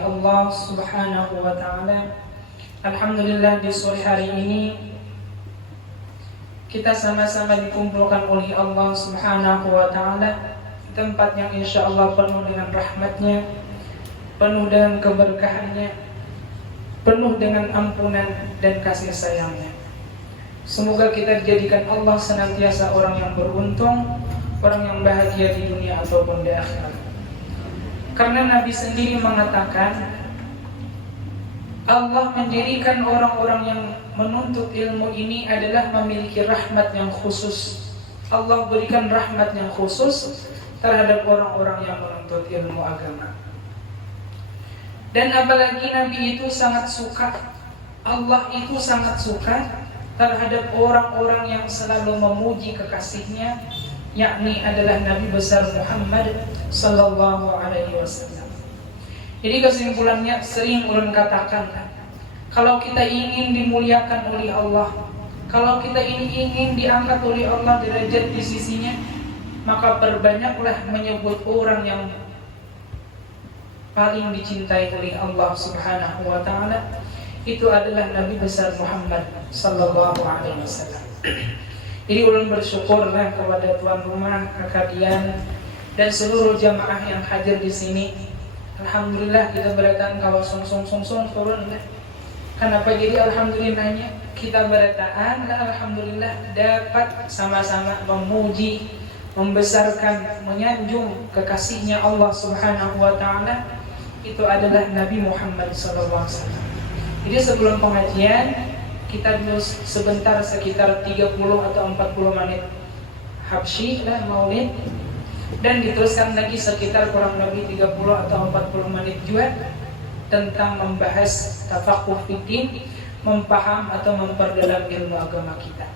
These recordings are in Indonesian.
oleh Allah Subhanahu wa Ta'ala. Alhamdulillah, di sore hari ini kita sama-sama dikumpulkan oleh Allah Subhanahu wa Ta'ala di tempat yang insya Allah penuh dengan rahmatnya, penuh dengan keberkahannya, penuh dengan ampunan dan kasih sayangnya. Semoga kita dijadikan Allah senantiasa orang yang beruntung, orang yang bahagia di dunia ataupun di akhirat. Karena Nabi sendiri mengatakan, Allah menjadikan orang-orang yang menuntut ilmu ini adalah memiliki rahmat yang khusus. Allah berikan rahmat yang khusus terhadap orang-orang yang menuntut ilmu agama. Dan apalagi Nabi itu sangat suka, Allah itu sangat suka terhadap orang-orang yang selalu memuji kekasihnya, yakni adalah Nabi besar Muhammad sallallahu alaihi wasallam. Jadi kesimpulannya, sering ulun katakan, kalau kita ingin dimuliakan oleh Allah, kalau kita ini ingin diangkat oleh Allah derajat di sisinya, maka perbanyaklah menyebut orang yang paling dicintai oleh Allah Subhanahu wa Ta'ala. Itu adalah Nabi besar Muhammad sallallahu alaihi wasallam. Jadi ulun bersyukurlah kepada tuan rumah, kakadian, dan seluruh jamaah yang hadir di sini. Alhamdulillah kita beratan kawas song turun lah. Kenapa jadi alhamdulillahnya? Kita beratan lah, alhamdulillah dapat sama-sama memuji, membesarkan, menyanjung kekasihnya Allah Subhanahu wa Ta'ala. Itu adalah Nabi Muhammad sallallahu alaihi wasallam. Jadi sebelum pengajian kita dulu sebentar sekitar 30 atau 40 menit habsyi dan maulid, dan diteruskan lagi sekitar kurang lebih 30 atau 40 menit juga tentang membahas tafaqquh fiddin, mempaham atau memperdalam ilmu agama kita.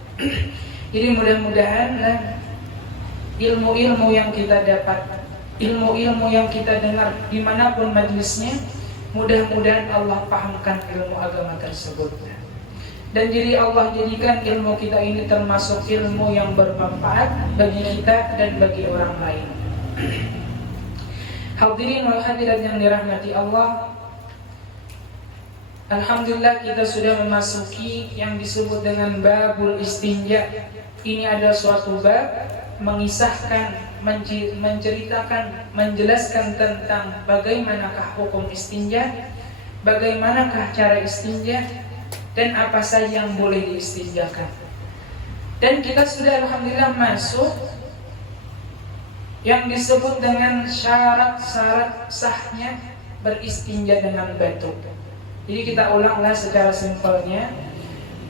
Jadi mudah-mudahan ilmu-ilmu yang kita dapat, ilmu-ilmu yang kita dengar dimanapun majelisnya, mudah-mudahan Allah pahamkan ilmu agama tersebut. Dan jadi Allah jadikan ilmu kita ini termasuk ilmu yang bermanfaat bagi kita dan bagi orang lain. Hadirin wal hadirat yang dirahmati Allah, alhamdulillah kita sudah memasuki yang disebut dengan babul istinja. Ini adalah suatu bab mengisahkan, menceritakan, menjelaskan tentang bagaimanakah hukum istinja, bagaimanakah cara istinja, dan apa saja yang boleh diistinjakan. Dan kita sudah alhamdulillah masuk yang disebut dengan syarat-syarat sahnya beristinja dengan batu. Jadi kita ulanglah secara simpelnya.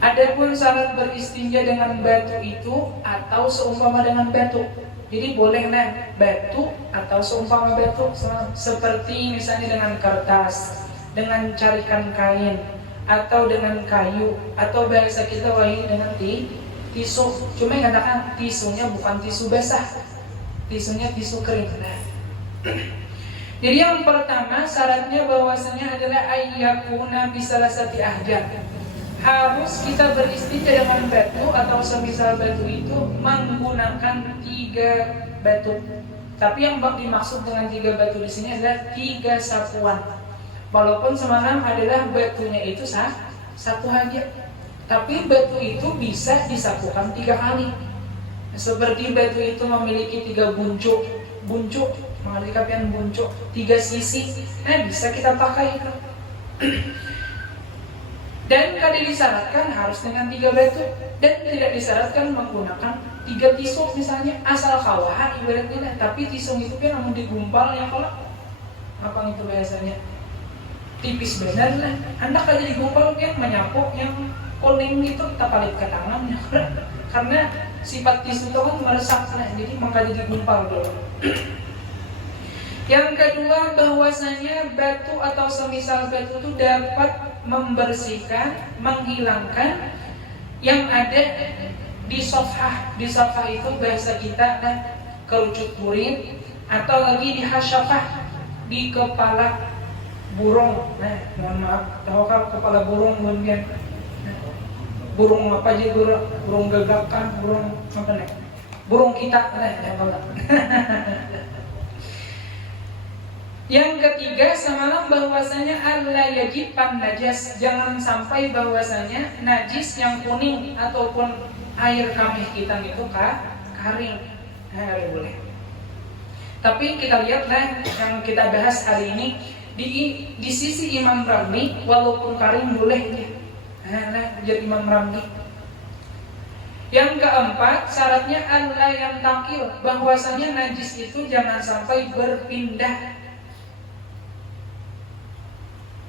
Adapun syarat beristinja dengan batu itu atau seumpama dengan batu. Jadi bolehlah batu atau seumpama batu, seperti misalnya dengan kertas, dengan carikan kain, atau dengan kayu, atau bahasa kita ini dengan tisu. Cuma yang katakan tisunya bukan tisu basah, tisunya tisu kering. Jadi yang pertama syaratnya bahwasanya adalah ayyakuna bisalasati ahjar. Harus kita beristinja dengan batu atau semisal batu itu menggunakan 3 batu. Tapi yang dimaksud dengan 3 batu di sini adalah 3 sapuan. Walaupun semalam adalah batunya itu satu aja, tapi batu itu bisa disapukan 3 kali. Seperti batu itu memiliki 3 buncuk, mengerti kapian buncuk, 3 sisi, bisa kita pakai itu. Dan kada disyaratkan harus dengan 3 batu, dan tidak disyaratkan menggunakan 3 tisu misalnya, asal kawahan ibaratnya. Tapi tisu itu kan namun digumpal ya, kalau apa itu biasanya tipis benar lah. Anda kalau digumpal yang menyapu yang kuning itu kita palit ke tangannya. Karena sifat tisu itu kan meresap lah, jadi maka jadi gumpal dulu. Yang kedua, bahwasanya batu atau semisal batu itu dapat membersihkan, menghilangkan yang ada di sofah. Di sofah itu bahasa kita kerucut kurin, atau lagi di hasyafah, di kepala burung. Mohon maaf, tahu kan kepala burung kemudian burung apa aja, burung gagakan, burung apa nih? Burung kita, Yang ketiga samalah bahwasanya alla yajiban najas, jangan sampai bahwasanya najis yang kuning ataupun air kamih kita itu kering. Nah, boleh. Tapi kita lihatlah yang kita bahas hari ini di sisi Imam Ramli, walaupun kering boleh ya. Nah, jadi Imam Ramli. Yang keempat syaratnya alla yang takil, bahwasanya najis itu jangan sampai berpindah.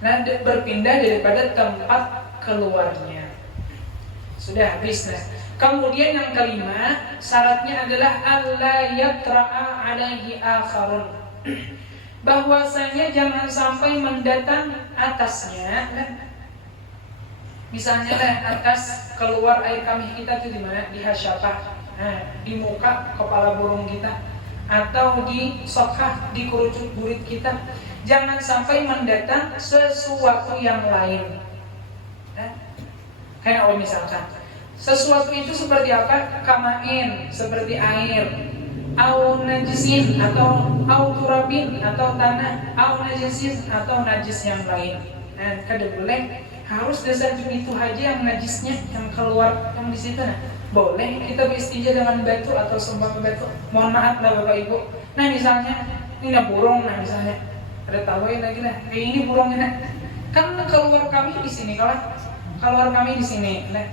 Nah, berpindah daripada tempat keluarnya. Sudah habis. Nah, kemudian yang kelima syaratnya adalah alla yatra'a alaihi akharun, bahwasanya jangan sampai mendatang atasnya. Misalnya atas keluar air kamih kita itu di mana? Di hasyafah, di muka kepala burung kita, atau di sokhah, di kerucut burit kita. Jangan sampai mendatang sesuatu yang lain. Kayak misalkan sesuatu itu seperti apa? Kamain, seperti air, au najisin atau au turabin atau tanah, au najisin atau najis yang lain. Nah, kada boleh harus dasar itu aja yang najisnya yang keluar yang di situ. Nah, boleh kita beristinja dengan batu atau seumpama batu. Mohon maaf lah Bapak Ibu. Nah, misalnya ini burung, nah misalnya ada tawain lagi lah, kayak ini burungnya kan keluar kami di sini, keluar kami di sini. Nah,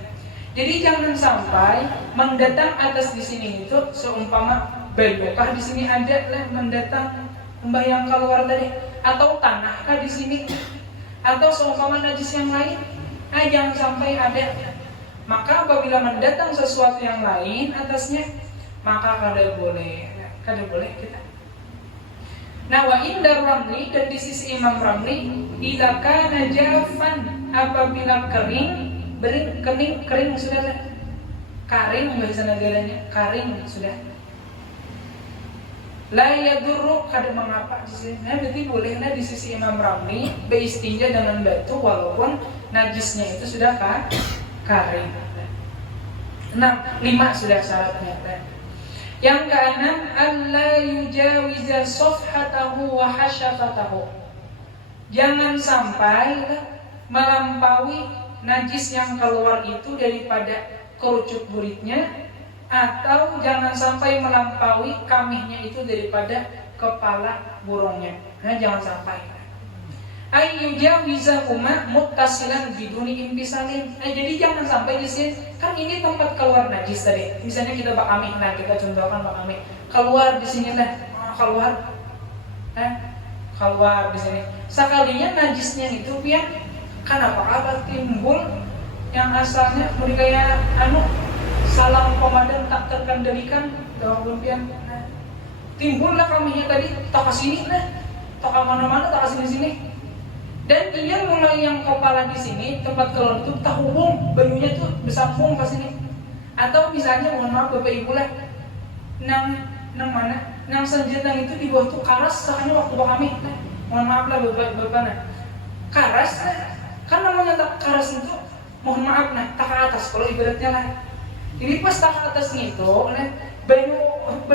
jadi jangan sampai mendatang atas di sini itu seumpama bayukah di sini ada lah mendatang membayang keluar tadi, atau tanahkah di sini, atau seumpama najis yang lain. Nah, jangan sampai ada. Maka apabila mendatang sesuatu yang lain atasnya, maka kada boleh kita. Nah, wa indar Ramli, dan di sisi Imam Ramli, idza kana jafan, apabila kering sudah lah. Kering bahasa negaranya, kering sudah. La yadurru, kada mengapa di sini. Nah, berarti bolehlah di sisi Imam Ramli beristinja dengan batu walaupun najisnya itu sudah kering. Nah, 5 sudah syaratnya. Yang keenam, alla yujawiza safhatahu wa hasyafatahu. Jangan sampai melampaui najis yang keluar itu daripada kerucut buritnya, atau jangan sampai melampaui kamihnya itu daripada kepala burungnya. Nah, jangan sampai. Ayyujawizahuma muttasilan biduni impisalin. Nah, jadi jangan sampai di sini kan ini tempat keluar najis tadi. Misalnya kita bakami, nah kita contohkan bakami keluar di sini lah, keluar di sini. Sekalinya najisnya itu pian, kenapa timbul yang asalnya mereka ya salam komandan tak terkendalikan, dalam pian. Timbullah kaminya tadi tak kesini lah, tak kemana-mana, tak kesini sini. Dan dia mulai yang kepala di sini tempat keluar itu tak hubung, banyunya tuh bersambung ke sini. Atau misalnya mohon maaf Bapak Ibu lah, nang mana, nang senjata itu di bawah tuh karas, sakanya waktu kami. Mohon maaf lah Bapak nah, karas, kan namanya tak karas itu, mohon maaf nah, tak ke atas kalau ibaratnya lah. Jadi pas tak ke atas itu, nah, banyu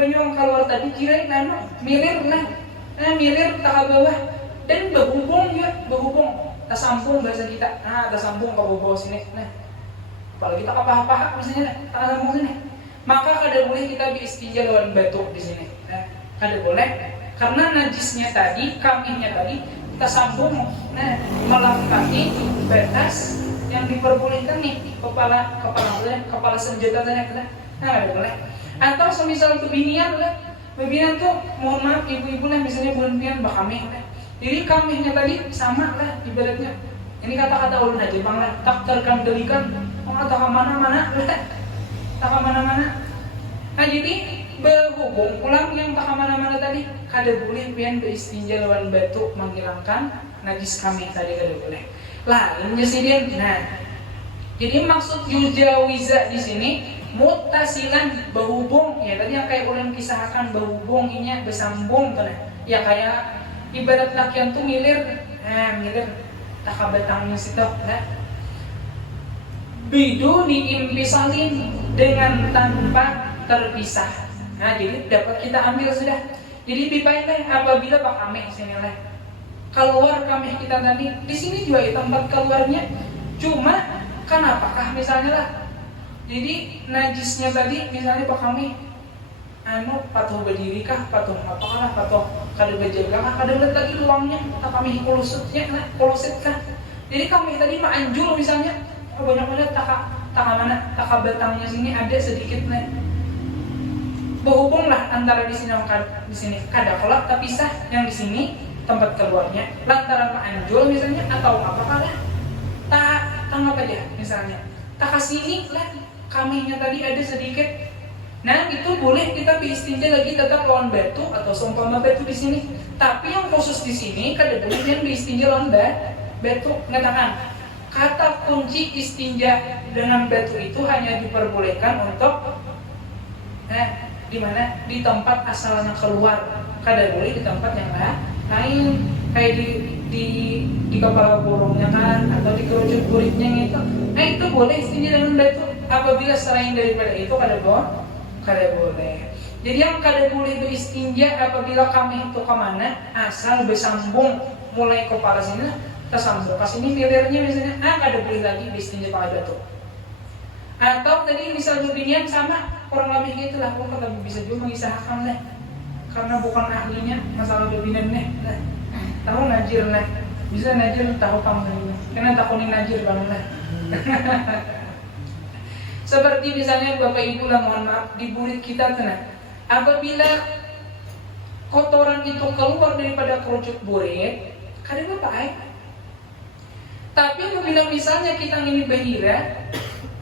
yang keluar tadi kira milir milir tak ke bawah. Dan berhubung, tersambung bahasa kita. Nah, tersambung ke bawah sini. Nah, apalagi kita apa-apa misalnya, tak sambung sini. Maka kada boleh kita beristinja lawan batu di sini. Nah, kada boleh, karena najisnya tadi, kamihnya tadi, tersambung. Nah, melampaui batas yang diperbolehkan nih, kepala senjata tadi. Nah, kada boleh. Atau semisal itu binian lah, binian tuh, mohon maaf ibu-ibu lah, misalnya bulan pian bakami lah. Jadi kamihnya tadi sama lah ibaratnya. Ini kata-kata ulun aja bang lah, tak terkendalikan, tak kemana-mana, tak kemana-mana. Nah, jadi berhubung pulang yang tak kemana-mana tadi, kada boleh pian beristinja lawan batu menghilangkan najis kamih tadi, kada boleh. Lah, ini sih. Nah, jadi maksud yujawiza di sini muttasilan, berhubung ya tadi yang kayak ulun kisahkan, berhubung ini bersambung tuh nah. Ya kayak ibarat lakian tuh milir tak kabatangnya situ nah. Biduni impisalin, dengan tanpa terpisah. Nah, jadi dapat kita ambil sudah. Jadi pipain apabila Pak Ame sini lah keluar kami kita tadi, di sini juga tempat keluarnya. Cuma kan apakah misalnya lah, jadi najisnya tadi misalnya pak kami patuh berdiri kah, patuh apakah, patuh kada berjaga kah, kada lihat lagi luangnya, tak kami kulusutnya, kulusit kah. Jadi kami tadi anjul misalnya, banyak-banyak tak mana, tak batangnya sini ada sedikit nih. Berhubunglah antara di sini kada kolak tapi sah, yang di sini tempat keluarnya lantaran anjul misalnya atau apakah lah, tak apa aja misalnya, tak kasih lah kaminya tadi ada sedikit. Nah itu boleh kita beristinja lagi tetap lawan batu atau seumpama batu di sini. Tapi yang khusus di sini kada boleh yang beristinja lawan batu. Mengatakan kata kunci istinja dengan batu itu hanya diperbolehkan untuk di mana, di tempat asalnya keluar. Kada boleh di tempat yang lain kayak di kepala burungnya kan, atau di kerucut kulitnya gitu. Nah itu boleh istinja dengan batu. Apabila selain daripada itu kada boleh. Jadi yang kada boleh beristinja apabila kami itu kemana, asal bersambung mulai kepala sini tersambung ke sini hilirnya misalnya, kada boleh lagi beristinja pakai batu. Atau tadi misal beginian sama kurang lebih gitulah, pun kada bisa juga mengisahkan lah, karena bukan ahlinya masalah bebinan nih. Tahu najir lah, bisa najir tahu kamu karena takunin najir banget lah. Seperti misalnya bapak ibu lah, mohon maaf, di burit kita tenang, apabila kotoran itu keluar daripada kerucut burit, kadang apa tapi apabila misalnya kita ini bahira,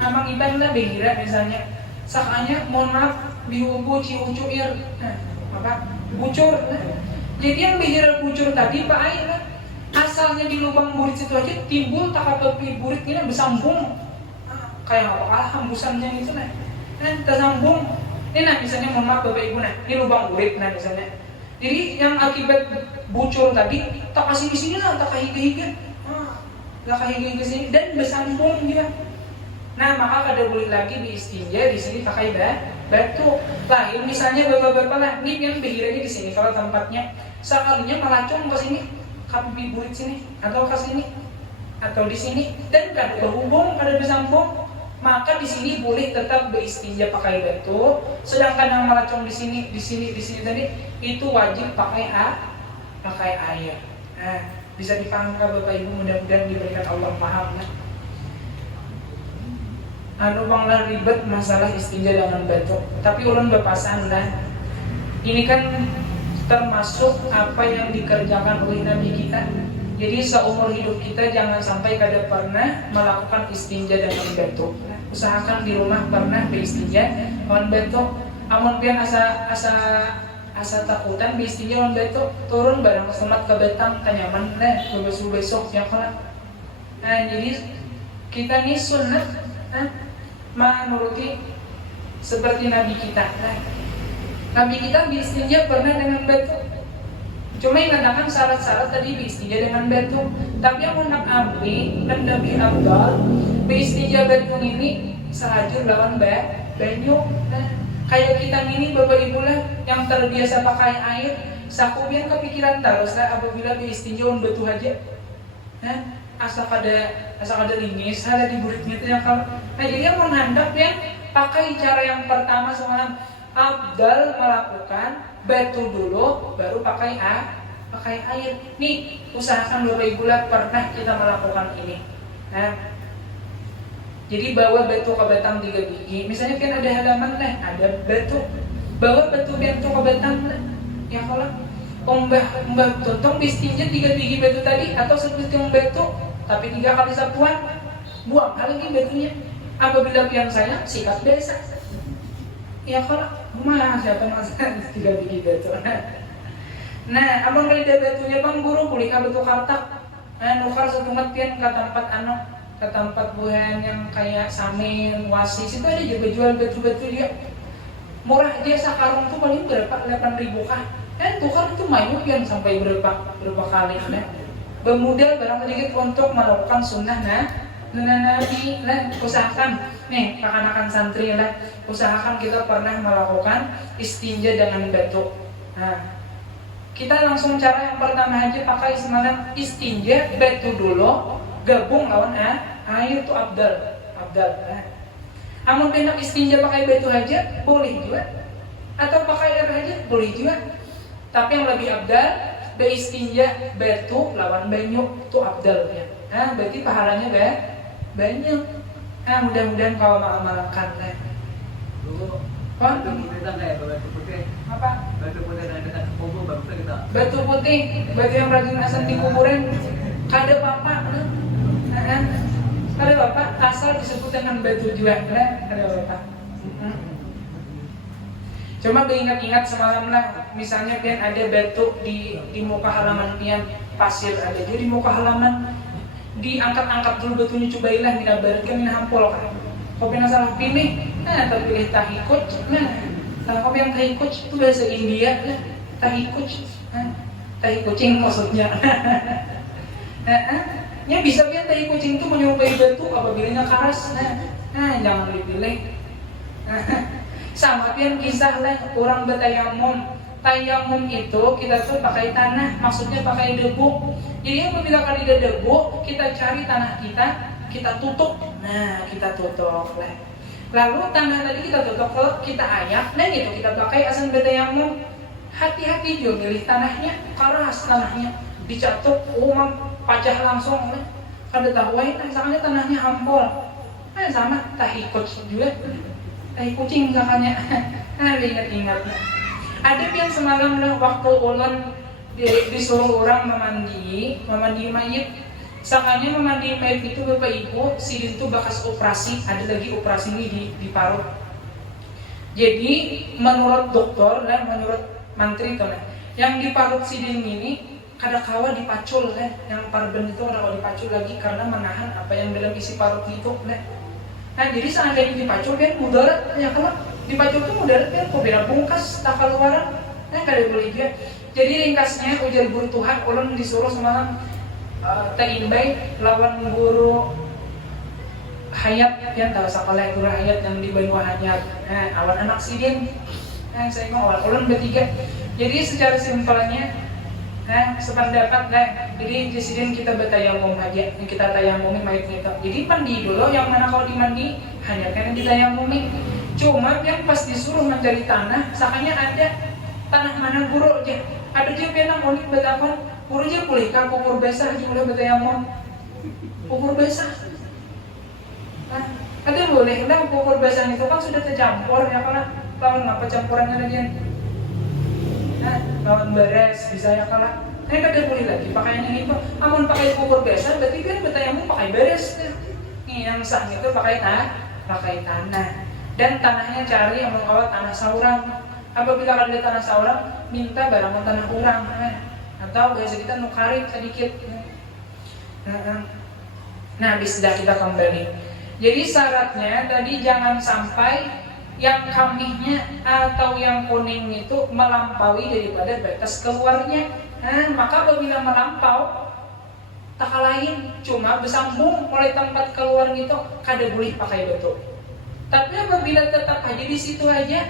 amang iban lah bahira misalnya, sakanya mohon maaf bihubu ciucuir, bucur. Jadi yang bahira bucur tadi pak asalnya di lubang burit situ aja timbul tak apa burit ini bersambung. Kayak apa hembusannya itu tersambung. Ini misalnya mohon maaf bapak ibu ini lubang burit misalnya. Jadi yang akibat bucur tadi tak kasih di sini lah, tak kahigi-higi, tak kahigi ke sini dan bersambung dia. Nah maka kada boleh lagi diistinja di sini pakai batu. Lain misalnya bapak-bapak lah, ini yang behiranya di sini kalau tempatnya sekalinya melacung ke sini, kapi burit sini atau ke sini atau di sini dan kada berhubung, kada bersambung. Maka di sini boleh tetap beristinja pakai batu, sedangkan yang melacung di sini tadi itu wajib pakai air. Nah, bisa dipahami bapak ibu, mudah-mudahan diberikan Allah paham. Banglah ribet masalah istinja dengan batu. Tapi ulun berpasan lah, ini kan termasuk apa yang dikerjakan oleh Nabi kita. Jadi seumur hidup kita jangan sampai kada pernah melakukan istinja dengan batu. Usahakan di rumah pernah beristinja dengan batu. Amun pian asa takutan beristinja dengan batu, turun barang semat ke batang kanyaman besok yang kena. Nah jadi kita ni sunnah menuruti seperti Nabi kita. Nabi kita beristinja pernah dengan batu. Cuma yang katakan syarat-syarat tadi beristinja dengan batu. Tapi yang hendak amri dan lebih abdal beristinja batu ini sehajur lawan banyu. Kayak kita ini bapak ibu lah yang terbiasa pakai air, sakubian kepikiran terus lah apabila beristinja on batu aja. Asa kada lingis, ada di buritnya itu yang kalau. Nah jadi yang menghandap ya pakai cara yang pertama semalam abdal melakukan batu dulu baru pakai air. Nih usahakan bapak ibu lah pernah kita melakukan ini. Jadi bawa batu ke batang 3 biji. Misalnya kan ada halaman ada batu. Bawa batu ke batang ya kalau mbah tontong distinja 3 biji batu tadi atau sebuting batu tapi 3 kali sapuan buang lagi batunya. Apabila pian saya sikat biasa. Ya kalau malah siapa masalah 3 biji batu. Nah, abang kali dia batunya bang guru boleh ka batu kartak. Nukar setumat pian ke tempat buhan yang kayak Samin, Wasis itu ada juga jual batu-batu dia. Murah dia sakarung tuh paling berapa? 8.000 kah? Tukar itu mayu pian sampai berapa kali bermodal barang sedikit untuk melakukan sunnah Nabi. Usahakan nih kakak-kakak santri usahakan kita pernah melakukan istinja dengan batu. Kita langsung cara yang pertama aja pakai semalam istinja, batu dulu, gabung lawan air itu abdal. Amun pengen istinja pakai batu aja boleh juga, atau pakai air aja boleh juga. Tapi yang lebih abdal beistinja batu lawan banyu itu abdal ya. Berarti pahalanya banyak. Mudah-mudahan kau mengamalkan lah. Batu putih. Apa? Batu putih yang dekat kubur bagus kita. Batu putih, batu yang rajin asal di kuburan. Kada bapak, kada bapak asal disebut dengan batu juga, kada bapak. Cuma beringat-ingat semalam lah, misalnya pian ada batu di muka halaman pian, pasir ada jadi di muka halaman, diangkat-angkat dulu batunya, cobailah mina baratkan mina hampol kan. Kau pernah salah pilih, terpilih tahikut, kau yang tahikut itu bahasa India, tahikut, tahi kucing maksudnya. Ya bisa pian tahi kucing itu menyerupai batu apabila karas, jangan dipilih. Sama pian kisah lah orang bertayamum. Tayamum itu kita tuh pakai tanah, maksudnya pakai debu. Jadi apabila kali ada debu, kita cari tanah kita tutup. Nah, kita tutup lah. Lalu tanah tadi kita tutup, kalau kita ayak, nah gitu kita pakai asal bertayamum. Hati-hati juga milih tanahnya, keras tanahnya, dicatup, pajah langsung. Kada tahu misalnya tanahnya hampol. Sama tahikut juga. Tahi kucing misalnya, ingat-ingat. Ada yang semalam lah waktu ulun disuruh orang memandi mayit. Sakanya memandi mayit itu bapak ibu, sidin itu bekas operasi, ada lagi operasi ini di paru. Jadi menurut dokter dan menurut mantri itu yang di parut sidin ini kada kawa dipacul yang parben itu kada kawa dipacul lagi karena menahan apa yang dalam isi parut itu Nah jadi seandainya dipacul kan mudarat, ya kalau dipacul itu mudarat kan kok beda bungkas tak keluaran, kada boleh juga. Jadi ringkasnya ujar guru Tuhan, ulun disuruh semalam tainbai lawan guru Hayat, yang tahu sakalai guru Hayat yang di Banyu Hanyar, awan anak sidin, saya ngomong ulun bertiga. Jadi secara simpelnya, sependapat jadi di sini kita bertayamum aja, kita tayamumi mayat kita. Jadi mandi dulu, yang mana kalau dimandi hanya karena ditayamumi. Cuma yang pas disuruh mencari tanah, sakanya ada tanah mana guru aja. Ada juga yang unik betapa guru aja boleh kan kubur basah juga bertayamum, kubur basah. Ada boleh, kan kubur basah itu kan sudah tercampur ya karena lawan apa campurannya lagi. Lawan beres bisa ya kalah. Kada boleh lagi pakaian ini pak. Amun pakai kubur biasa berarti kan bertayamum pakai beres. Yang sah itu pakai tanah. Dan tanahnya cari yang mengawat tanah saurang. Apabila ada tanah saurang, minta barang tanah urang. Atau biasa kita nukarit sedikit. Nah, bisa kita kembali. Jadi syaratnya tadi jangan sampai yang kamihnya atau yang kuning itu melampaui daripada batas keluarnya. Maka apabila melampau tak lain cuma bersambung mulai tempat keluar itu kada boleh pakai batu. Tapi apabila tetap aja di situ aja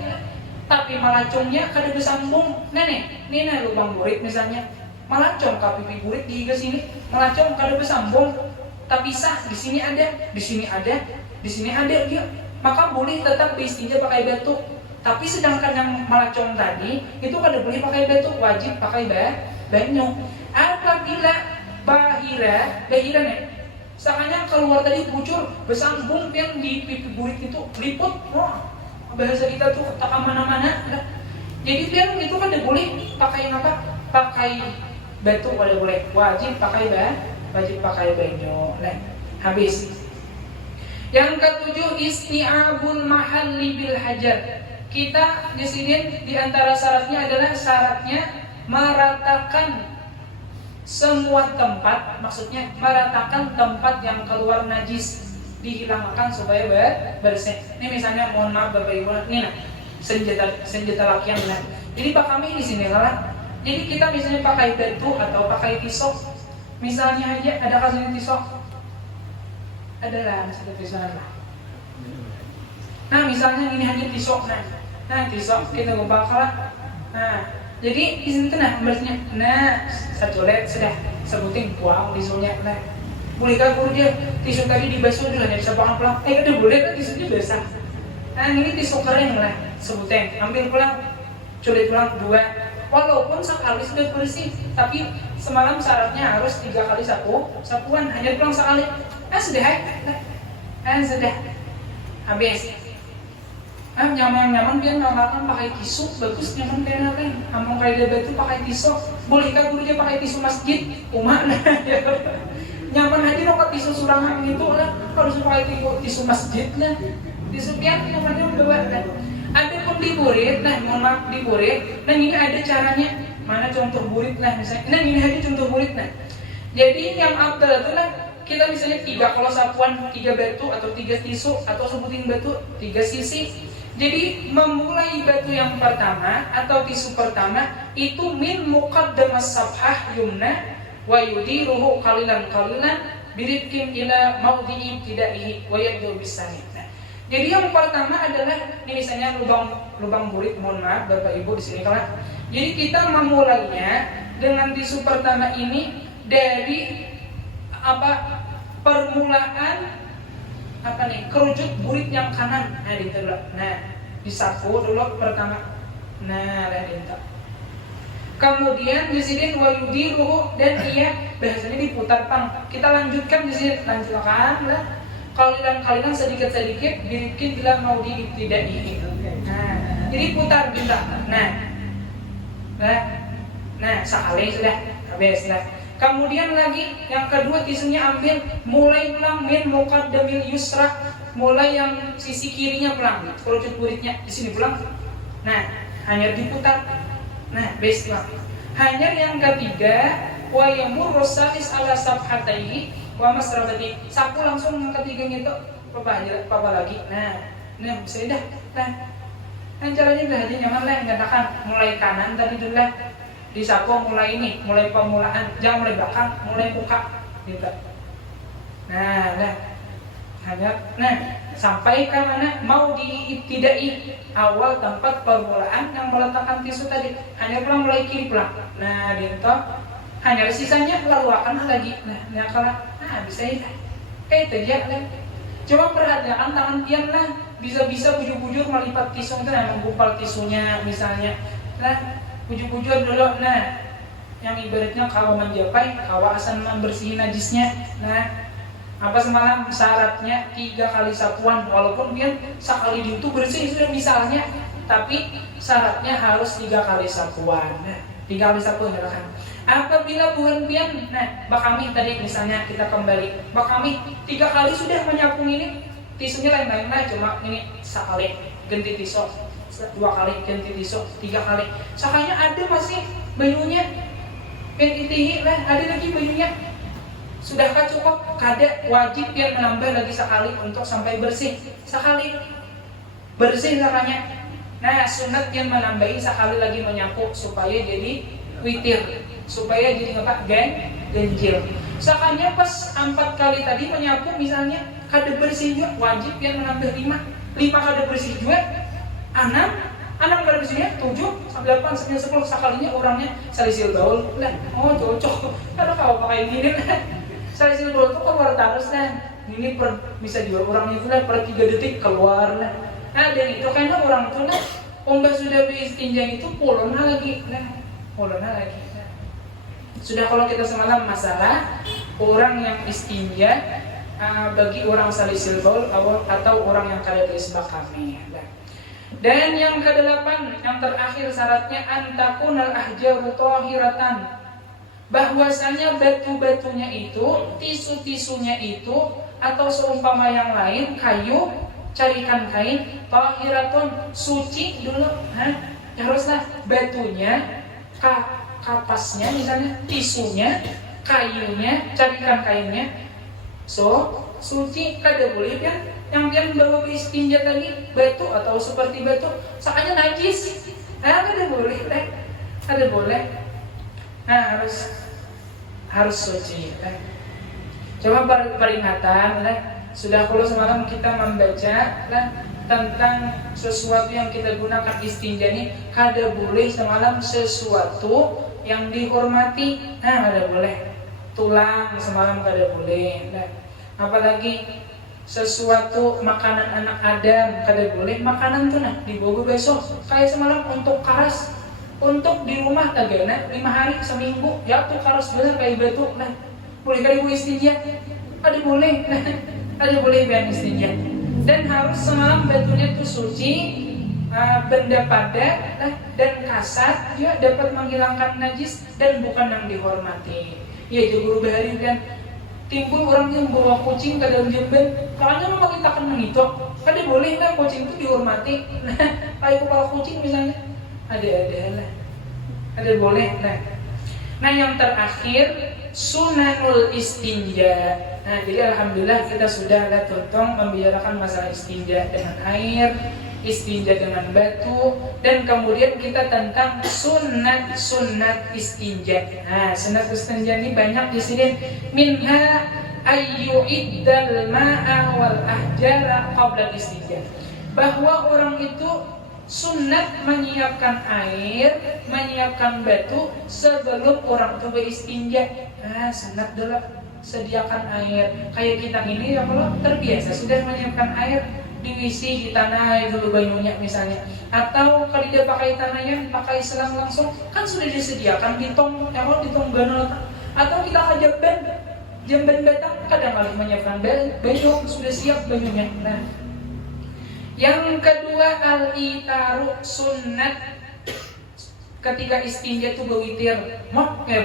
tapi malacungnya kada bersambung, ini lubang burit misalnya, malacung ke pipi burit di sini, malacung kada bersambung, tapi sah di sini ada, di sini ada, di sini ada dia. Maka boleh tetap beistinja pakai batu. Tapi sedangkan yang malacong tadi itu kada boleh pakai batu, wajib pakai banyu. Apabila bahira nih, sakanya keluar tadi bujur bersambung yang di pipi burit itu liput, bahasa kita tuh tak mana-mana. Jadi dia itu kada boleh pakai apa? Pakai batu kada boleh, wajib pakai banyu. Habis. Yang ketujuh isti'abul mahalli bil hajar. Kita di sini di antara syaratnya adalah meratakan semua tempat, maksudnya meratakan tempat yang keluar najis, dihilangkan supaya bersih. Ini misalnya mohon maaf Bapak Ibu, ini senjata laki yang benar. Jadi Pak kami di sini lah. Jadi kita misalnya pakai batu atau pakai pisau. Misalnya aja ada kasusnya pisau. Adalah satu pisau lah. Nah misalnya ini hanya pisau, nah pisau kita membakar. Nah Jadi di sini tuh nah bersihnya. Nah, satu let sudah sebutin buang tisunya. Nah, bolehkah guru dia tisu tadi dibasuh dulu hanya bisa buang pulang? Udah boleh kan tisunya basah. Nah, ini tisu kering lah sebutin. Ambil pulang, culit pulang 2. Walaupun sekali sudah bersih, tapi semalam syaratnya harus 3 kali sapuan, hanya pulang sekali. Sudah, sudah habis. Nyaman dia nggak pakai tisu, bagus nyaman kayak apa? Among kayak batu pakai tisu, bolehkah guru dia pakai tisu masjid? Umat nyaman aja dong pakai tisu surangan gitu lah, harus pakai tisu masjid lah. Tisu pian namanya bawa kan. Ada pun di burit, nah mohon maaf di burit, nah ini ada caranya. Mana contoh burit lah misalnya, nah ini ada contoh burit nah. Jadi yang abdal itu lah kita misalnya 3 kalau sapuan 3 batu atau 3 tisu atau sebutin batu 3 sisi. Jadi memulai batu yang pertama atau tisu pertama itu min muqaddamas sabhah yumna wa yudiruhu qalilan birifkin ila maudhi'i ibtidaihi wa yabdu bisani. Jadi yang pertama adalah ini misalnya lubang burit, mohon maaf Bapak Ibu di sini kalau. Jadi kita memulainya dengan tisu pertama ini dari permulaan kerucut burit yang kanan. Nah ditelah. Nah disapu dulu pertama. Nah ditelah. Kemudian disidin wayudiruhu dan ia bahasanya diputar pang. Kita lanjutkan disidin lanjutkan lah. Kalian sedikit birikin bila mau diibtidaihi. Nah jadi putar kita. Nah sekali sudah habis lah. Kemudian lagi yang kedua tisunya ambil mulai pulang min muqaddamil yusra, mulai yang sisi kirinya pulang, kerucut buritnya di sini pulang. Nah, hanya diputar. Nah, baselah. Hanya yang ketiga wa yamur rosalis ala sabhataihi wa masrabati. Sapu langsung yang ketiganya itu apa lagi. Nah bisa dah. Nah, caranya dah aja nyaman lah mengatakan mulai kanan tadi dulu lah. Disapu mulai pemulaan, jangan mulai belakang, mulai buka gitu. Nah sampai ke mana mau diibtidai awal tempat permulaan yang meletakkan tisu tadi, hanya pulang mulai kiri pulang. Nah gitu, hanya sisanya lalu akan lagi. Nah kalau bisa ya kayak itu ya kan. Coba perhatikan tangan pian lah, bisa bujur-bujur melipat tisu itu, menggumpal tisunya misalnya. Nah bujur-bujur dulu, nah yang ibaratnya kawa menjapai, kawa asan membersihin najisnya. Nah apa semalam syaratnya 3 kali sapuan, walaupun dia sekali itu bersih sudah misalnya, tapi syaratnya harus 3 kali sapuan. Nah 3 kali sapuan kan. Apabila bukan pian, nah bakami tadi misalnya kita kembali, bakami 3 kali sudah menyapu ini, tisunya lain-lain lah, cuma ini sekali ganti tisu. 2 kali ganti tisu, 3 kali. Sakanya ada masih banyunya, pentitihi lah, ada lagi banyunya. Sudahkah cukup? Kada, wajib yang menambah lagi sekali untuk sampai bersih. Sekali bersih sakanya. Nah sunat yang menambahi sekali lagi menyapu supaya jadi witir, supaya jadi ganjil. Sakanya pas 4 kali tadi menyapu misalnya kada bersih juga, wajib yang menambah 5 kada bersih juga. 6 kada bersihnya 7 sampai 8 sampai 10 sekalinya orangnya salisil baul lah. Oh cocok. Ada kalau pakai ini lah. Salisil baul itu keluar terus lah. Ini bisa juga orang itu lah per 3 detik keluar lah. Nah dan itu karena orang itu lah ombak sudah istinja itu pulona lagi. Nah pulona lagi. Nah. Sudah kalau kita semalam masalah orang yang istinja bagi orang salisil baul atau orang yang kada isbah kami. Dan yang ke-8, yang terakhir syaratnya antakunal ahjaru thahiratan. Bahwasanya batu-batunya itu, tisu-tisunya itu atau seumpama yang lain, kayu, carikan kain, tahiratun, suci dulu. Haruslah batunya, kapasnya misalnya, tisunya, kayunya, carikan kainnya. So, suci kada boleh kan? Yang dia bawa istinja tadi batu atau seperti batu, sakanya najis. Ada boleh, ada boleh. Nah harus suci. Coba peringatan, sudah kalau semalam kita membaca tentang sesuatu yang kita gunakan istinja ini, kada boleh semalam sesuatu yang dihormati, kada boleh. Tulang semalam kada boleh. Nah, apalagi sesuatu makanan anak Adam kada boleh. Makanan tuh dibawa besok. Kayak semalam untuk karas, untuk di rumah tagana 5 hari seminggu, ya tuh karas bener kayak batu. Nah, boleh kada boleh istinja? Kada boleh. Kada boleh biar istinja. Dan harus semalam batunya tuh suci, benda padat dan kasar, dia dapat menghilangkan najis dan bukan yang dihormati. Ya jadi bahari kan timbul orang yang bawa kucing ke dalam jamban, makanya memang kita akan mengitok. Kada boleh lah kucing itu dihormati. Nah, kayak kepala kucing misalnya, ada lah, ada boleh lah. Nah yang terakhir sunanul istinja. Nah jadi alhamdulillah kita sudah ada tentang membicarakan masalah istinja dengan air, istinja dengan batu, dan kemudian kita tentang sunat istinja. Nah sunat istinja ini banyak di sini. Minha ayyu'iddal ma'a wal ahjara qabla istinja. Bahwa orang itu sunat menyiapkan air, menyiapkan batu sebelum orang itu beristinja. Sunat dulu sediakan air. Kayak kita ini ya kalau terbiasa sudah menyiapkan air, diisi di tanah dulu banyunya misalnya. Atau kalau dia pakai tanahnya, pakai selang langsung, kan sudah disediakan di tong, ya kalau di tong ganol. Atau kita ke jamban batang, kadang kali menyiapkan banyu, sudah siap banyunya. Nah, yang kedua al-itaru sunat ketika istinja itu bewitir.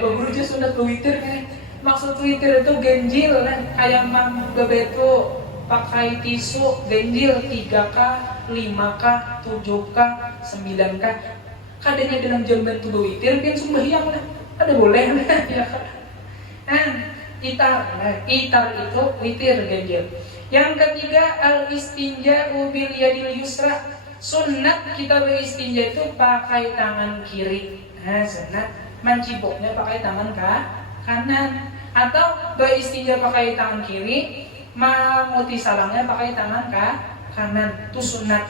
Berujuk sunat bewitir kan. Maksud witir itu ganjil kan, kayak bebetu pakai tisu ganjil 3K, 5K, 7K, 9K. Kadanya dalam jamban itu bewitir, pian sembahyang lah. Ada boleh lah ya. Itar itu witir ganjil. Yang ketiga al-istinja'u bil yadil yusra. Sunnat kita beristinja itu pakai tangan kiri. Sunat mencibuknya pakai tangan kanan. Atau beristinja pakai tangan kiri, menguti salangnya pakai tangan kanan. Itu sunat.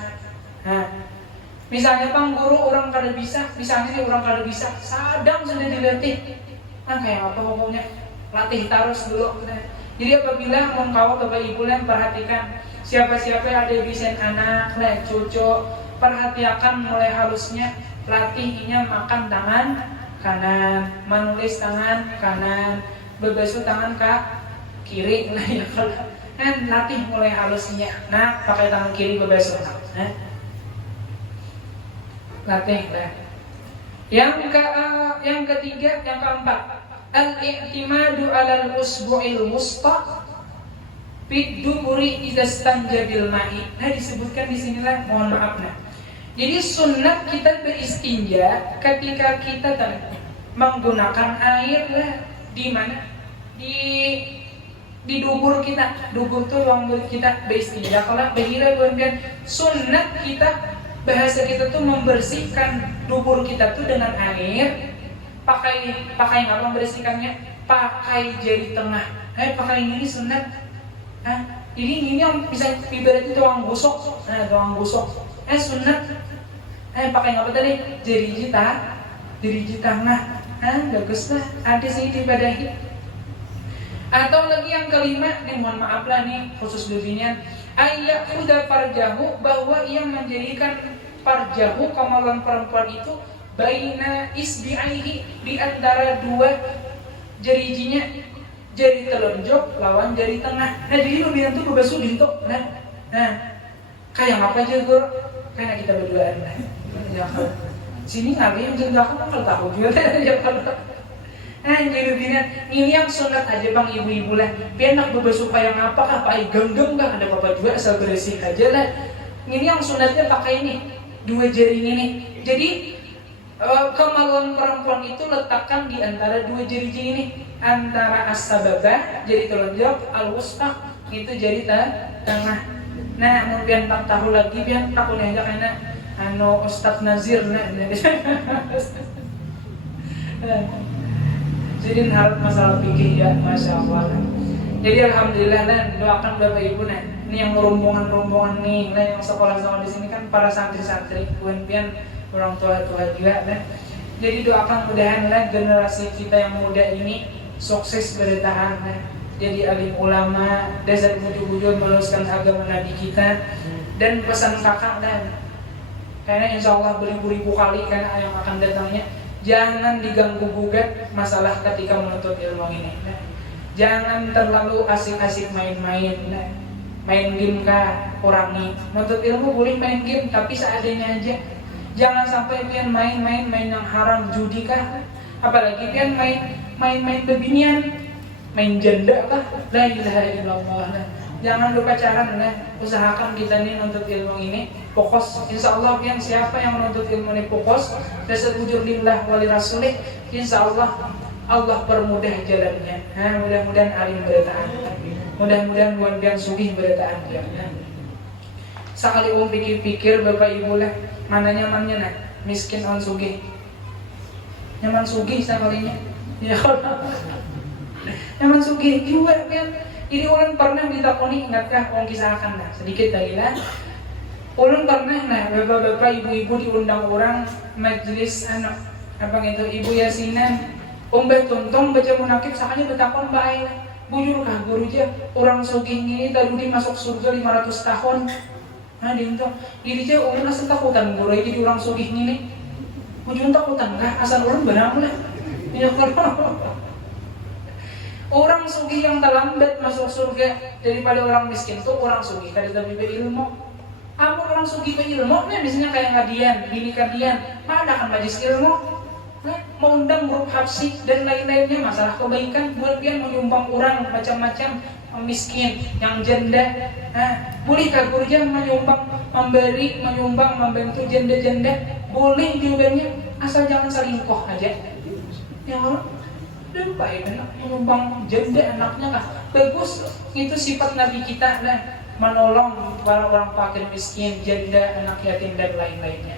Misalnya guru orang kada bisa, misalnya orang kada bisa, sadang sudah dilatih. Kayak apa pokoknya latih terus dulu. Jadi apabila mengkau bapak ibu perhatikan siapa-siapa yang ada bisa anak, cucu, perhatikan mulai halusnya, latihnya makan tangan kanan, menulis tangan kanan, berbasuh tangan kiri. Nah ya kalau latih mulai halusnya. Nah pakai tangan kiri berbasuh. Latih lah. Yang ketiga, yang keempat, al-i'timadu 'alal usbu'il wusta biduburi idza stanja bil ma'i. Nah disebutkan di sinilah, mohon maaf Jadi sunat kita beristinja ketika kita menggunakan air lah di mana? Di dubur kita. Dubur tuh ruang mulut kita beristinja. Kalau behira kemudian sunat kita, bahasa kita tuh membersihkan dubur kita tuh dengan air. Pakai apa membersihkannya? Pakai jari tengah. Pakai ini sunat. Ini yang bisa ibarat itu tuang gosok. Tuang gosok. Sunat. Pakai apa tadi? Jari tengah. Bagus lah. Ada sih dipadahi. Atau lagi yang kelima, mohon maaf lah nih khusus beginian, ayat udah farjahu, bahwa ia menjadikan farjahu kamaluan perempuan itu baina isbi'aihi, di antara dua jarinya, jari telunjuk lawan jari tengah. Nah jadi lu bilang tuh berbasuh dintuk. Nah kayak apa aja guru? Karena kita berduaan lah. Sini ngapain yang jangan kalau tahu juga ya kalau. Jadi bilang ini yang sunat aja bang ibu-ibu lah. Penak berbasuh kayak apa? Pakai genggam kah? Ada apa juga asal bersih aja lah. Ini yang sunatnya pakai ini dua jari ini. Jadi kemaluan perempuan itu letakkan di antara dua jari ini, antara as-sababah jari telunjuk, al-wusta itu jari tengah. Nah mungkin tak tahu lagi biar takutnya aja karena Ustadz Nazir jadi harap masalah fikih ya, masya Allah. Jadi alhamdulillah lah, doakan Bapak Ibu nah. Ini yang rombongan-rombongan nih, nah yang sekolah-sekolah di sini kan para santri-santri, pian orang tua-tua juga nah. Jadi doakan mudahan lah generasi kita yang muda ini sukses bertahan nah. Jadi alim ulama, dasar bujur-bujur meluruskan agama Nabi kita. Dan pesan kakak dan karena insya Allah beribu-ribu kali karena yang akan datangnya, jangan diganggu gugat masalah ketika menuntut ilmu ini nah. Jangan terlalu asik-asik main-main nah. Main game kah, kurangi. Menuntut ilmu boleh main game tapi seadanya aja. Jangan sampai pian main yang haram, judi kah, apalagi pian main bebinian, main janda kah, la ilaha illallah nah. Jangan lupa pacaran nah. Usahakan kita nih menuntut ilmu ini fokus. Insya Allah pian siapa yang menuntut ilmu ini fokus dasar bujur lillah wali rasulih, insya Allah Allah permudah jalannya. Nah, mudah-mudahan alim bertahan. Mudah-mudahan buat pian sugih bertahan ya. Sekali pikir-pikir Bapak Ibu lah, mana nyamannya nah, miskin on sugih. Nyaman sugih sekalinya. Ya Allah. Nyaman sugih juga pian. Jadi ulun pernah ditakoni, ingatkah orang kisahkan nah, sedikit lagi lah. Ulun pernah nah, bapak-bapak, ibu-ibu diundang orang majelis apa gitu, ibu yasinan. Mbak tuntong baca munakib, sakanya betakon baik. Bujur kah guru aja, orang sugih ini tadi masuk surga 500 tahun. Nah diuntung, jadi aja ulun asal takutan guru aja di orang sugih ini. Bujur takutan kah? Asal ulun benar lah. Ya kalau orang sugih yang terlambat masuk surga daripada orang miskin tuh orang sugih kada lebih berilmu. Apa orang sugih berilmu? Nah biasanya kayak kadian, bini kadian, mana kan majlis ilmu? Nah, mau undang grup hapsi dan lain-lainnya masalah kebaikan, buat pian menyumbang orang macam-macam miskin, yang janda. Nah, boleh kagurja menyumbang, menyumbang, membantu janda-janda, boleh jawabannya asal jangan selingkuh aja. Ya Allah. Dan baik anak menumpang janda anaknya kah bagus, itu sifat Nabi kita nah, menolong para orang fakir miskin, janda, anak yatim dan lain-lainnya.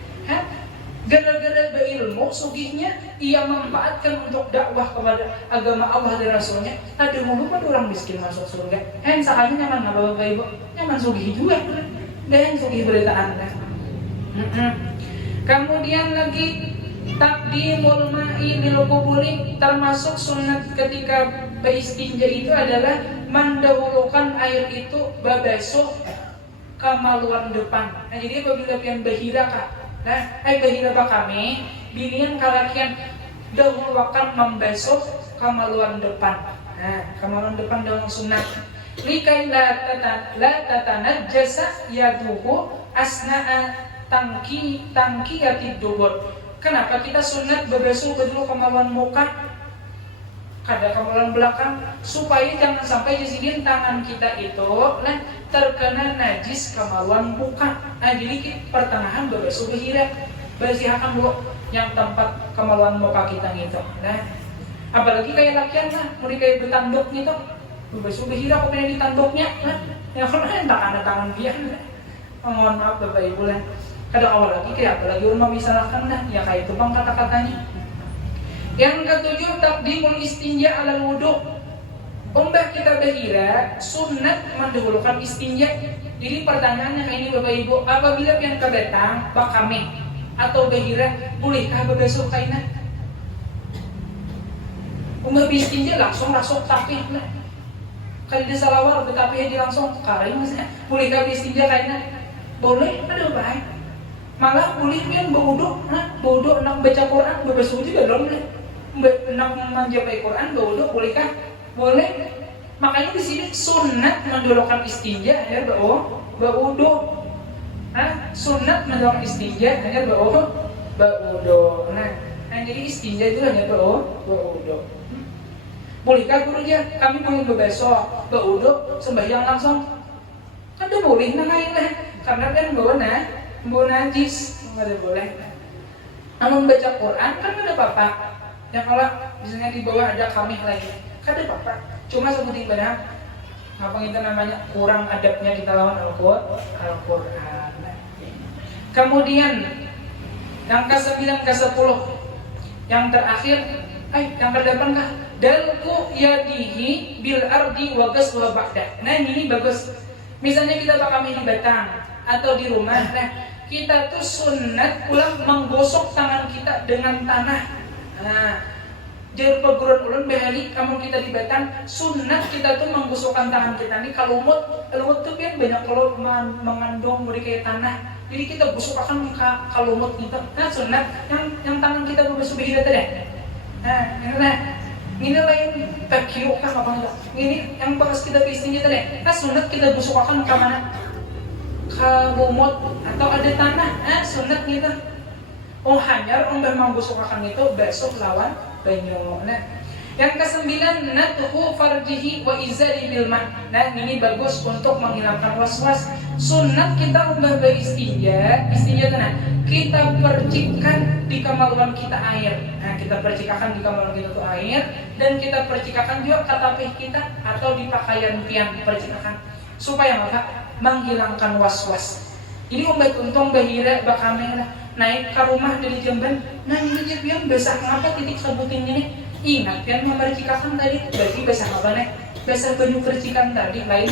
Gara-gara berilmu sugihnya ia memanfaatkan untuk dakwah kepada agama Allah dan Rasulnya. Ada lupa orang miskin masuk surga. Sekali nyaman nggak Bapak Ibu? Nyaman sugih juga dan sugih beritaan nah. Kemudian lagi takdimul ma'i lil quburi, termasuk sunat ketika beristinja itu adalah mendahulukan air itu babasuh kamaluan depan. Nah jadi apabila pian bahira kah, nah bahira ba kami bilian kalakian dahulukan membasuh kamaluan depan. Nah kamaluan depan dalam sunat likai la tatanajjasa yaduhu asna'a tangkiyatid dubur. Kenapa kita sunat berbasuh kedua kemaluan muka, kada kemaluan belakang, supaya jangan sampai di sini tangan kita itu nah terkena najis kemaluan muka. Nah jadi pertengahan berbasuh behira, bersihkan dulu yang tempat kemaluan muka kita gitu. Nah apalagi kayak lakian lah, mulai kayak bertanduk gitu, berbasuh behira kok di tanduknya, nah yang kena tangan biar. Mohon maaf Bapak Ibu lah. Kada awal lagi kayak apalagi ulama misalkan dah ya kayak itu bang kata-katanya. Yang ketujuh takdimul istinja ala wudu. Umbah kita bahira sunat mendahulukan istinja. Jadi pertanyaannya kayak ini Bapak Ibu, apabila pian kabetang bakame atau bahira bolehkah berbasuh kaina? Umbah istinja langsung tapih lah. Kali di salawat betapih di langsung karai maksudnya bolehkah istinja kaina? Boleh, ada baik. Malah boleh pian baudo, baudo nak baca Quran, berbasuh juga dong boleh. Nak menjapai Quran, baudo bolehkah? Boleh. Makanya di sini sunat mendahulukan istinja ya baudo. Sunat mendahulukan istinja ya baudo. Nah, jadi istinja itu hanya baudo. Bolehkah gurunya? Kami boleh berbasuh baudo sembahyang langsung. Kan udah boleh lah, karena kan bawa najis, nggak boleh. Namun baca Quran kan ada apa-apa. Ya kalau misalnya di bawah ada kami lagi, kan ada apa-apa. Cuma seperti benar, apa itu namanya kurang adabnya kita lawan Al-Quran. Kemudian yang ke-9 ke-10, yang terakhir, yang ke-8 kah? dalku yadihi bil ardi wa ghaswa ba'da. Nah ini bagus. Misalnya kita bakami di batang atau di rumah, nah kita tuh sunat ulang menggosok tangan kita dengan tanah. Nah, jadi peguran ulun behari kamu kita di batang, sunat kita tuh menggosokkan tangan kita nih. Kalau lumut tuh kan banyak kalau mengandung muri kayak tanah. Jadi kita gosokkan kalau lumut gitu. Nah sunat yang tangan kita berbasuh kita deh. Nah ini lain terkiro kan apa enggak? Ini yang pas kita istinja tadi. Nah sunat kita gosokkan ke mana? Ke lumut atau ada tanah. Sunat gitu. Oh hanyar umbah menggosokkan itu besok lawan banyu. Nah, yang kesembilan natuhu farjihi wa izari bil ma'. Nah, ini bagus untuk menghilangkan waswas. Sunat kita umbah istinja tenang. Kita percikan di kemaluan kita air. Nah, kita percikakan di kemaluan kita itu air dan kita percikakan juga ke tapih kita atau di pakaian pian percikakan supaya apa? Menghilangkan waswas. Ini umbah untung bahira bakamera naik ke rumah dari jamban. Nah, ini dia besar ngapa titik sebutin ini? Ingat kan memercikakan tadi berarti besar apa nih? Besar banyu percikan tadi lain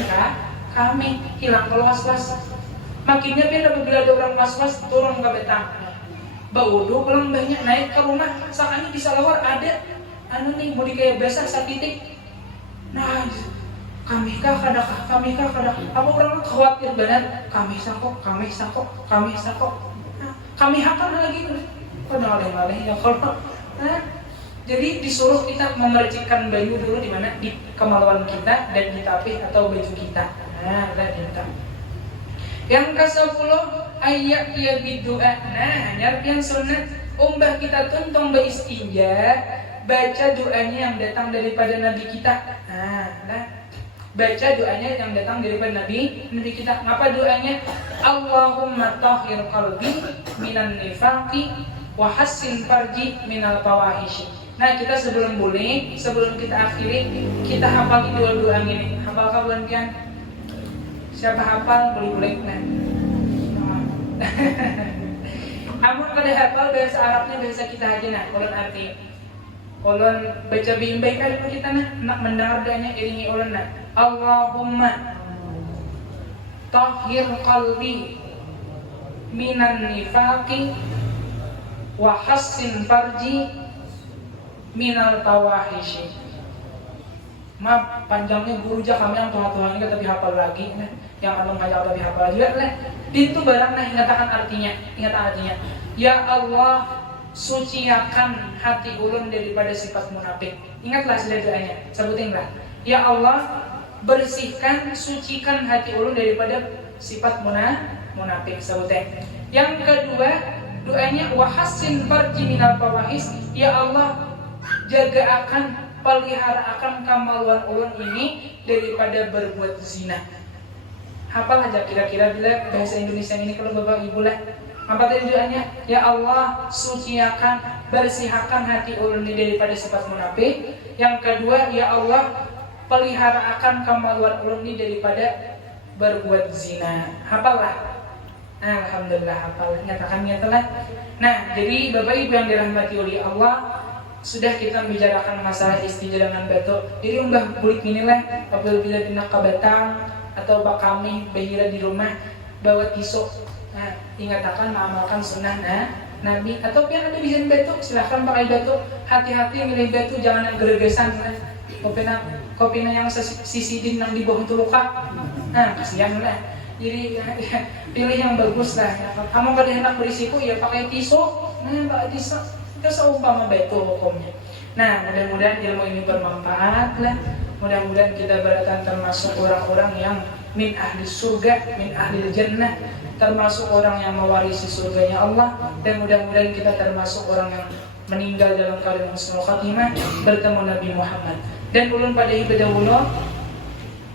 kami hilang was-was. Makinnya biar apabila ada orang was-was turun ke betang. Baudo pulang banyak naik ke rumah sakanya bisa lawar ada nih mau kayak besar satitik. Nah kami kah kada apa orang khawatir banget kami sakok nah, kami hafal lagi padahal ya kalau jadi disuruh kita memercikkan banyu dulu di mana di kemaluan kita dan di tapih atau baju kita. Nah, kita. Yang ke-10 ayat ya bidu'a. Nah, hanya yang sunat umbah kita tuntung beristinja, baca doanya yang datang daripada nabi kita. Nah, baca doanya yang datang daripada nabi kita. Apa doanya? Allahumma tahhir qalbi minan nifaqi wa hassin farji minal fawahish. Nah kita sebelum kita akhiri kita hafal dua doa ini. Hafal kawan kan? Siapa hafal boleh nah. Amun kada hafal bahasa Arabnya bahasa kita aja nah. Kolon arti. Kolon baca bimbing kan kita nah. Nak mendengar doanya iringi ulun nah. Allahumma tahhir qalbi minan nifaqi wa hassin farji minal tawahishi. Maaf panjangnya guru jah kami yang tuhan ini tapi hafal lagi nah. Yang anu ngajak tapi hafal juga lah. Itu barang nah ingatan artinya. Ya Allah suciakan hati ulun daripada sifat munafik. Ingatlah sudah doanya. Sebutinlah. Ya Allah bersihkan sucikan hati ulun daripada sifat munafik. Sebutin. Yang kedua doanya wahassin farji minal fawahis. Ya Allah jaga akan pelihara akan kemaluan ulun ini daripada berbuat zina. Hafal aja kira-kira bila bahasa Indonesia ini kalau bapak ibu lah. Apa tadi doanya? Ya Allah suciakan bersihkan hati ulun ini daripada sifat munafik. Yang kedua ya Allah pelihara akan kemaluan ulun ini daripada berbuat zina. Hafallah. Alhamdulillah hafal. Nyatalah. Nah jadi bapak ibu yang dirahmati oleh Allah, sudah kita membicarakan masalah istinja dengan batu. Jadi umbah bulik inilah apabila dina ka batang atau bakami bahira di rumah bawa tisu. Nah, ingatakan mengamalkan sunnah Nabi atau pian ada bisa batu silahkan pakai batu. Hati-hati milih batu jangan yang geregesan. Kopina yang sisi nang di bawah tuluka. Nah, kasihan lah. Jadi pilih yang bagus lah. Kamu kada hendak berisiko ya pakai tisu. Nah, pakai tisu. Itu seumpama batu hukumnya. Nah, mudah-mudahan ilmu ini bermanfaat lah. Mudah-mudahan kita berada termasuk orang-orang yang min ahli surga, min ahli jannah, termasuk orang yang mewarisi surganya Allah. Dan mudah-mudahan kita termasuk orang yang meninggal dalam keadaan husnul khatimah bertemu Nabi Muhammad. Dan ulun pada ibadah ulun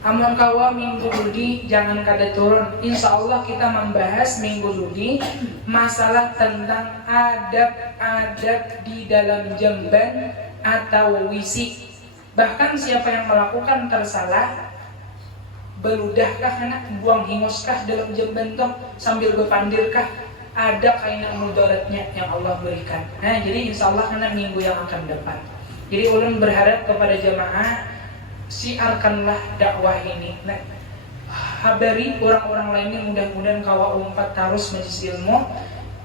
amun kawa minggu ludi jangan kada turun. Insya Allah kita membahas minggu ludi masalah tentang adab-adab di dalam jamban atau wisi. Bahkan siapa yang melakukan tersalah, beludahkah anak, buang hinguskah dalam jamban toh sambil berpandirkah, ada kainan mudaratnya yang Allah berikan. Nah jadi insya Allah anak minggu yang akan depan. Jadi ulun berharap kepada jamaah, siarkanlah dakwah ini. Nah, habari orang-orang lainnya, mudah-mudahan kawa umpat terus majelis ilmu.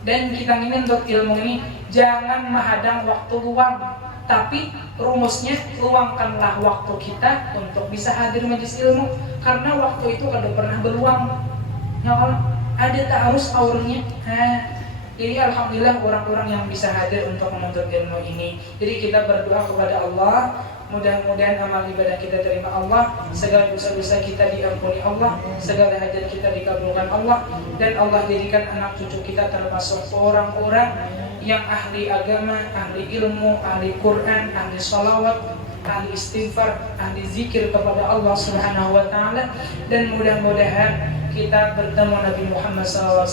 Dan kita ingin untuk ilmu ini jangan menghadang waktu luang, tapi rumusnya luangkanlah waktu kita untuk bisa hadir majelis ilmu, karena waktu itu kada pernah berluang. Ya Allah, ada tak harus aurnya. Jadi alhamdulillah orang-orang yang bisa hadir untuk menuntut ilmu ini. Jadi kita berdoa kepada Allah, mudah-mudahan amal ibadah kita terima Allah, segala dosa-dosa kita diampuni Allah, segala hajat kita dikabulkan Allah, dan Allah jadikan anak cucu kita termasuk orang-orang yang ahli agama, ahli ilmu, ahli Quran, ahli salawat, ahli istighfar, ahli zikir kepada Allah Subhanahu wa ta'ala. Dan mudah-mudahan kita bertemu Nabi Muhammad SAW,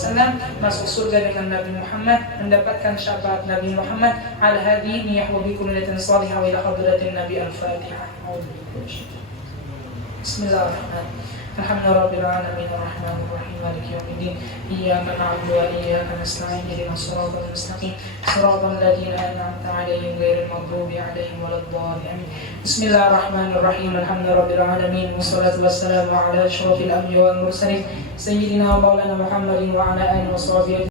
masuk surga dengan Nabi Muhammad, mendapatkan syafaat Nabi Muhammad. Al-hadi niyah wa bikum niyatin salihah wa ila hadratin Nabi al-Fatihah. Bismillahirrahmanirrahim. Alhamdulillahirabbil alamin arrahmanir rahim maliki yaumiddin. Iyyaka na'budu wa iyyaka nasta'in ihdinas siratal mustaqim siratal ladzina an'amta 'alaihim ghairil maghdubi 'alaihim waladdallin. Bismillahirrahmanirrahim. Alhamdulillahirabbil alamin wassalatu wassalamu ala asyrofil anbiya'i wal mursalin sayyidina wa maulana Muhammadin wa ala alihi wa sahbihi